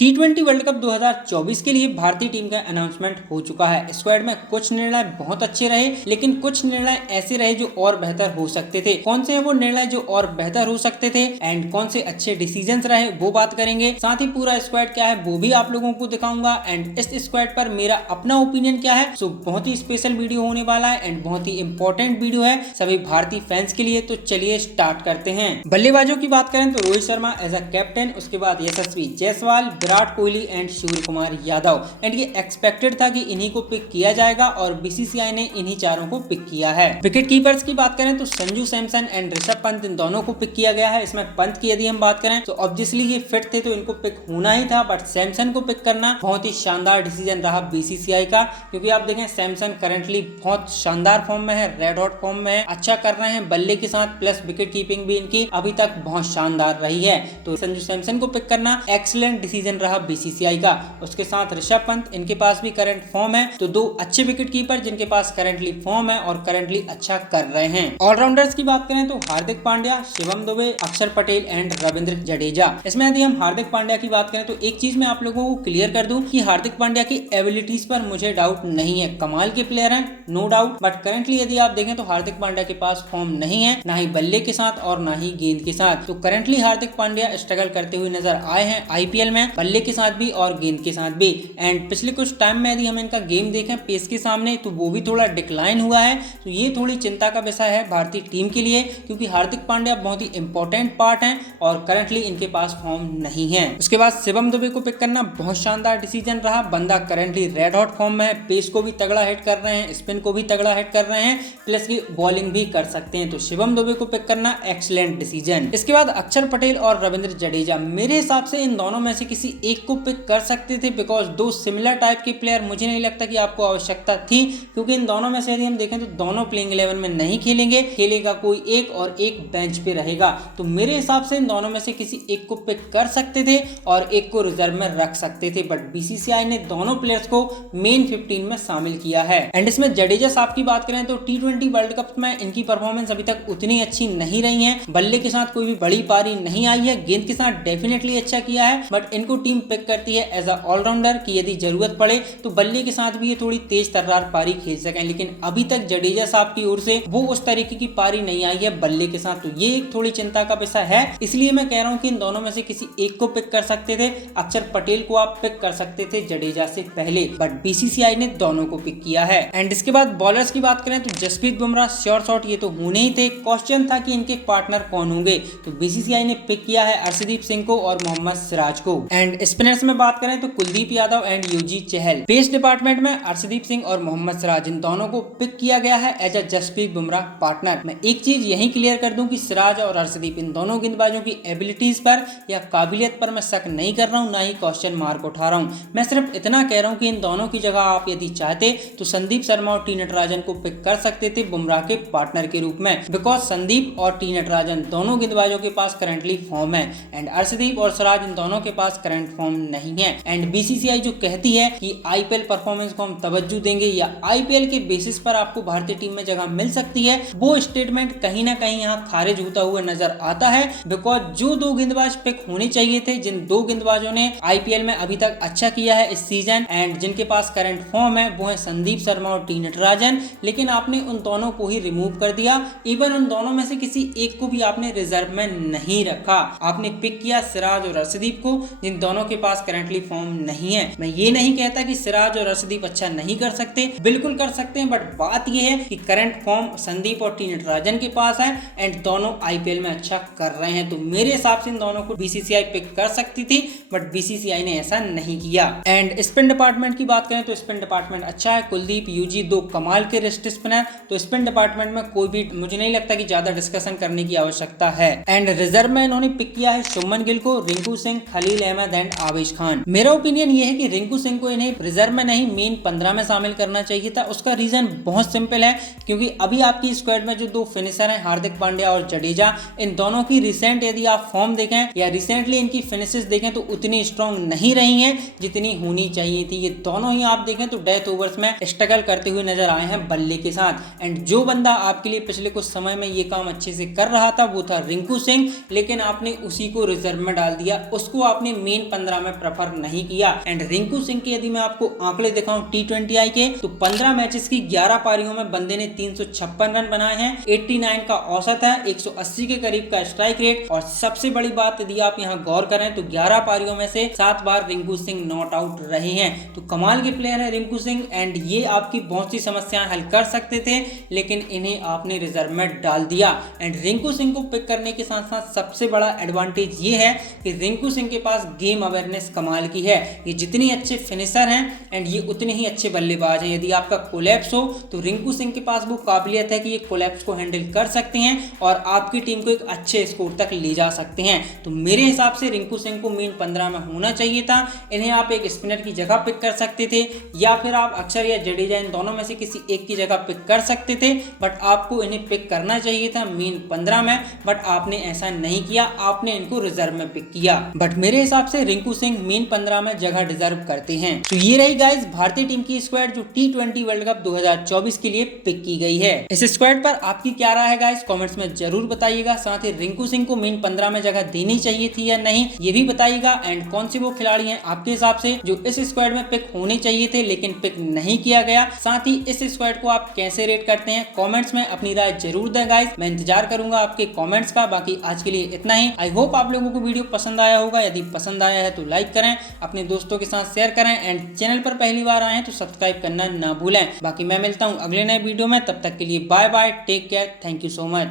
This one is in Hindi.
T20 वर्ल्ड कप 2024 के लिए भारतीय टीम का अनाउंसमेंट हो चुका है। स्क्वाड में कुछ निर्णय बहुत अच्छे रहे, लेकिन कुछ निर्णय ऐसे रहे जो और बेहतर हो सकते थे। कौन से हैं वो निर्णय जो और बेहतर हो सकते थे एंड कौन से अच्छे डिसीजंस रहे वो बात करेंगे। साथ ही पूरा स्क्वाड क्या है वो भी आप लोगों को दिखाऊंगा एंड इस स्क्वाड पर मेरा अपना ओपिनियन क्या है। सो बहुत ही स्पेशल वीडियो होने वाला है एंड बहुत ही इंपॉर्टेंट वीडियो है सभी भारतीय फैंस के लिए। तो चलिए स्टार्ट करते हैं। बल्लेबाजों की बात करें तो Rohit Sharma as a captain, उसके बाद यशस्वी जायसवाल, विराट कोहली एंड सूर्य कुमार यादव। एंड ये एक्सपेक्टेड था कि इन्हीं को पिक किया जाएगा और बीसीसीआई ने इन्हीं चारों को पिक किया है। विकेट कीपर्स की बात करें तो संजू सैमसन एंड ऋषभ पंत, इन दोनों को पिक किया गया है। इसमें पंत की यदि हम बात करें तो ऑब्वियसली ये फिट थे तो इनको पिक होना ही था, बट सैमसन को पिक करना बहुत ही शानदार डिसीजन रहा बीसीसीआई का, क्योंकि आप देखें सैमसन करंटली बहुत शानदार फॉर्म में है, रेड हॉट फॉर्म में है, अच्छा कर रहे हैं बल्ले के साथ, प्लस विकेट कीपिंग भी इनकी अभी तक बहुत शानदार रही है। तो संजू सैमसन को पिक करना एक्सीलेंट डिसीजन रहा बीसीसीआई का। उसके साथ ऋषभ पंत, इनके पास भी करंट फॉर्म है, तो दो अच्छे विकेट कीपर जिनके पास करंटली फॉर्म है और करंटली अच्छा कर रहे हैं। ऑलराउंडर्स की बात करें तो हार्दिक पांड्या, शिवम दुबे, अक्षर पटेल एंड रविंद्र जडेजा। इसमें यदि हम हार्दिक पांड्या की बात करें तो एक चीज मैं आप लोगों को क्लियर कर दूं कि हार्दिक पांड्या की एबिलिटीज पर मुझे डाउट नहीं है, कमाल के प्लेयर हैं नो डाउट, बट करंटली यदि आप देखें तो हार्दिक पांड्या के पास फॉर्म नहीं है, ना ही बल्ले के साथ और ना ही गेंद के साथ। तो करंटली हार्दिक पांड्या स्ट्रगल करते हुए नजर आए हैं आईपीएल में, बल्ले के साथ भी और गेंद के साथ भी। एंड पिछले कुछ टाइम में यदि हम इनका गेम देखें पेस के सामने तो वो भी थोड़ा डिक्लाइन हुआ है, तो ये थोड़ी चिंता का विषय है भारतीय टीम के लिए, क्योंकि हार्दिक पांड्या बहुत ही इंपॉर्टेंट पार्ट हैं और करंटली इनके पास फॉर्म नहीं है। उसके बाद शिवम दुबे को पिक करना बहुत शानदार डिसीजन रहा। बंदा करंटली रेड हॉट फॉर्म में है, पेस को भी तगड़ा हिट कर रहे हैं, स्पिन को भी तगड़ा हिट कर रहे हैं, प्लस की बॉलिंग भी कर सकते हैं। तो शिवम दुबे को पिक करना एक्सीलेंट डिसीजन। इसके बाद अक्षर पटेल और रविंद्र जडेजा, मेरे हिसाब से इन दोनों में से किसी एक को पिक कर सकते थे, बिकॉज दो सिमिलर टाइप के प्लेयर मुझे नहीं लगता कि आपको आवश्यकता थी, क्योंकि इन दोनों में से यदि हम देखें तो दोनों प्लेइंग 11 में नहीं खेलेंगे, खेलेगा कोई एक और एक बेंच पे रहेगा। तो मेरे हिसाब से इन दोनों में से किसी एक को पिक कर सकते थे और एक को रिजर्व में रख सकते थे, बट बीसीसीआई ने दोनों प्लेयर्स को मेन 15 में शामिल किया है। एंड इसमें जडेजा साहब की बात करें तो T20 वर्ल्ड कप में इनकी परफॉर्मेंस अभी तक उतनी अच्छी नहीं रही है, बल्ले के साथ कोई भी बड़ी पारी नहीं आई है, गेंद के साथ डेफिनेटली अच्छा किया है, बट इनको टीम पिक करती है एज अ ऑलराउंडर की यदि जरूरत पड़े तो बल्ले के साथ भी ये थोड़ी तेज तर्रार पारी खेल सकें, लेकिन अभी तक जडेजा साहब की ओर से वो उस तरीके की पारी नहीं आई है बल्ले के साथ, तो ये एक थोड़ी चिंता का विषय है। इसलिए मैं कह रहा हूं कि इन दोनों में से किसी एक को पिक कर सकते थे। अक्षर पटेल को आप पिक कर सकते थे जडेजा से पहले, बट बीसीसीआई ने दोनों को पिक किया है। एंड इसके बाद बॉलर्स की बात करें तो जसप्रीत बुमराह श्योर शॉट ये तो होने ही थे, क्वेश्चन था कि इनके पार्टनर कौन होंगे, तो बीसीसीआई ने पिक किया है अर्शदीप सिंह को और मोहम्मद सिराज को। एंड स्पिनर्स में बात करें तो Kuldeep Yadav and Yuzi Chahal. Pace department में अर्शदीप सिंह और मोहम्मद सिराज, इन दोनों को पिक किया गया है as a Jasprit Bumrah partner. मैं एक चीज यही क्लियर कर दूं कि सिराज और अर्शदीप इन दोनों गेंदबाजों की एबिलिटीज पर या काबिलियत पर मैं शक नहीं कर रहा हूं, ना ही क्वेश्चन मार्क उठा रहा हूं। मैं सिर्फ इतना कह रहा हूं कि इन दोनों की जगह आप यदि चाहते तो संदीप शर्मा और टी नटराजन को पिक कर सकते थे बुमराह के पार्टनर के रूप में, बिकॉज संदीप और टी नटराजन दोनों गेंदबाजों के पास करंटली फॉर्म है एंड अर्शदीप और सिराज इन दोनों के पास करंट फॉर्म नहीं है। एंड बीसीसीआई जो कहती है कि आईपीएल परफॉर्मेंस को हम तवज्जो देंगे या आईपीएल के बेसिस पर आपको भारतीय टीम में जगह मिल सकती है, वो स्टेटमेंट कहीं ना कहीं यहाँ खारिज होता हुआ नजर आता है, बिकॉज जो दो गेंदबाज पिक होने चाहिए थे, जिन दो गेंदबाजों ने आईपीएल में अभी तक अच्छा किया है इस सीजन एंड जिनके पास करंट फॉर्म है, वो है संदीप शर्मा और टी नटराजन, लेकिन आपने उन दोनों को ही रिमूव कर दिया। इवन उन दोनों में से किसी एक को भी आपने रिजर्व में नहीं रखा, आपने पिक किया सिराज और अर्शदीप को, जिन दोनों के पास करंटली फॉर्म नहीं है। मैं ये नहीं कहता कि सिराज और अर्शदीप अच्छा नहीं कर सकते, बिल्कुल कर सकते हैं, बट बात यह है कि करंट फॉर्म संदीप और टी नटराजन के पास है एंड दोनों आईपीएल में अच्छा कर रहे हैं, तो मेरे हिसाब से इन दोनों को बीसीसीआई पिक कर सकती थी, बट बीसीसीआई ने ऐसा नहीं किया। एंड स्पिन डिपार्टमेंट की बात करें तो स्पिन डिपार्टमेंट अच्छा है, कुलदीप यूजी दो कमाल के रिस्ट स्पिनर, तो स्पिन डिपार्टमेंट में कोई भी मुझे नहीं लगता कि ज्यादा डिस्कशन करने की आवश्यकता है। एंड रिजर्व में इन्होंने पिक किया है शुभमन गिल को, रिंकू सिंह, खलील अहमद एंड आवेश खान। मेरा ओपिनियन ये है कि रिंकू सिंह को इन्हें रिजर्व में नहीं मेन 15 में शामिल करना चाहिए था। उसका रीजन बहुत सिंपल है, क्योंकि अभी आपकी स्क्वाड में जो दो फिनिशर हैं हार्दिक पांड्या और जडेजा, इन दोनों की रिसेंट यदि आप फॉर्म देखें या रिसेंटली इनकी फिनिशेस देखें तो उतनी स्ट्रांग नहीं रही हैं जितनी होनी चाहिए थी। ये दोनों ही आप देखें तो डेथ ओवर्स में स्ट्रगल करते हुए नजर आए हैं बल्ले के साथ। एंड जो बंदा आपके लिए पिछले कुछ समय में ये काम अच्छे से कर रहा था वो था रिंकू सिंह, लेकिन आपने उसी को रिजर्व में डाल दिया, उसको आपने मेन मेन 15 में प्रेफर नहीं किया। एंड रिंकू सिंह के यदि मैं आपको आंकड़े दिखाऊं T20I के, तो 15 मैचेस की 11 पारियों में बंदे ने 356 रन बनाए हैं, 89 का औसत है, 180 के करीब का स्ट्राइक रेट। और सबसे बड़ी बात यदि आप यहाँ गौर करें तो 11 पारियों में से 7 बार रिंकू सिंह नॉट आउट रहे हैं। तो कमाल के प्लेयर है रिंकू सिंह। एंड ये आपकी बहुत सी समस्याएं हल कर सकते थे, लेकिन इन्हें आपने रिजर्व में डाल दिया। एंड रिंकू सिंह को पिक करने के साथ साथ सबसे बड़ा एडवांटेज ये है कि रिंकू सिंह के पास गेम अवेयरनेस कमाल की है। ये जितनी अच्छे फिनिशर हैं एंड ये उतने ही अच्छे बल्लेबाज हैं। यदि आपका कोलैप्स हो तो रिंकू सिंह के पास वो काबिलियत है कि ये कोलैप्स को हैंडल कर सकते हैं और आपकी टीम को एक अच्छे स्कोर तक ले जा सकते हैं। तो मेरे हिसाब से रिंकू सिंह को मेन 15 में होना चाहिए था। इन्हें आप एक स्पिनर की जगह पिक कर सकते थे, या फिर आप अक्षर या जडेजा, इन दोनों में से किसी एक की जगह पिक कर सकते थे, बट आपको इन्हें पिक करना चाहिए था मेन 15 में। बट आपने ऐसा नहीं किया, आपने इनको रिजर्व में पिक किया। बट मेरे हिसाब से रिंकू सिंह मेन 15 में जगह डिजर्व करते हैं। तो ये रही गाइस भारतीय टीम की स्क्वाड जो T20 वर्ल्ड कप 2024 के लिए पिक की गई है। इस स्क्वाड पर आपकी क्या राय है गाइस, कमेंट्स में जरूर बताइएगा। साथ ही रिंकू सिंह को मेन 15 में जगह देनी चाहिए थी या नहीं, ये भी बताइएगा। एंड कौन से वो खिलाड़ी हैं आपके हिसाब से जो इस स्क्वाड में पिक होने चाहिए थे लेकिन पिक नहीं किया गया। साथ ही इस स्क्वाड को आप कैसे रेट करते हैं, कमेंट्स में अपनी राय जरूर दें गाइस। मैं इंतजार करूंगा आपके कमेंट्स का। बाकी आज के लिए इतना ही। आई होप आप लोगों को वीडियो पसंद आया होगा। यदि पसंद आया है तो लाइक करें, अपने दोस्तों के साथ शेयर करें, एंड चैनल पर पहली बार आए हैं तो सब्सक्राइब करना ना भूलें। बाकी मैं मिलता हूं अगले नए वीडियो में, तब तक के लिए bye bye, take care, thank you so much.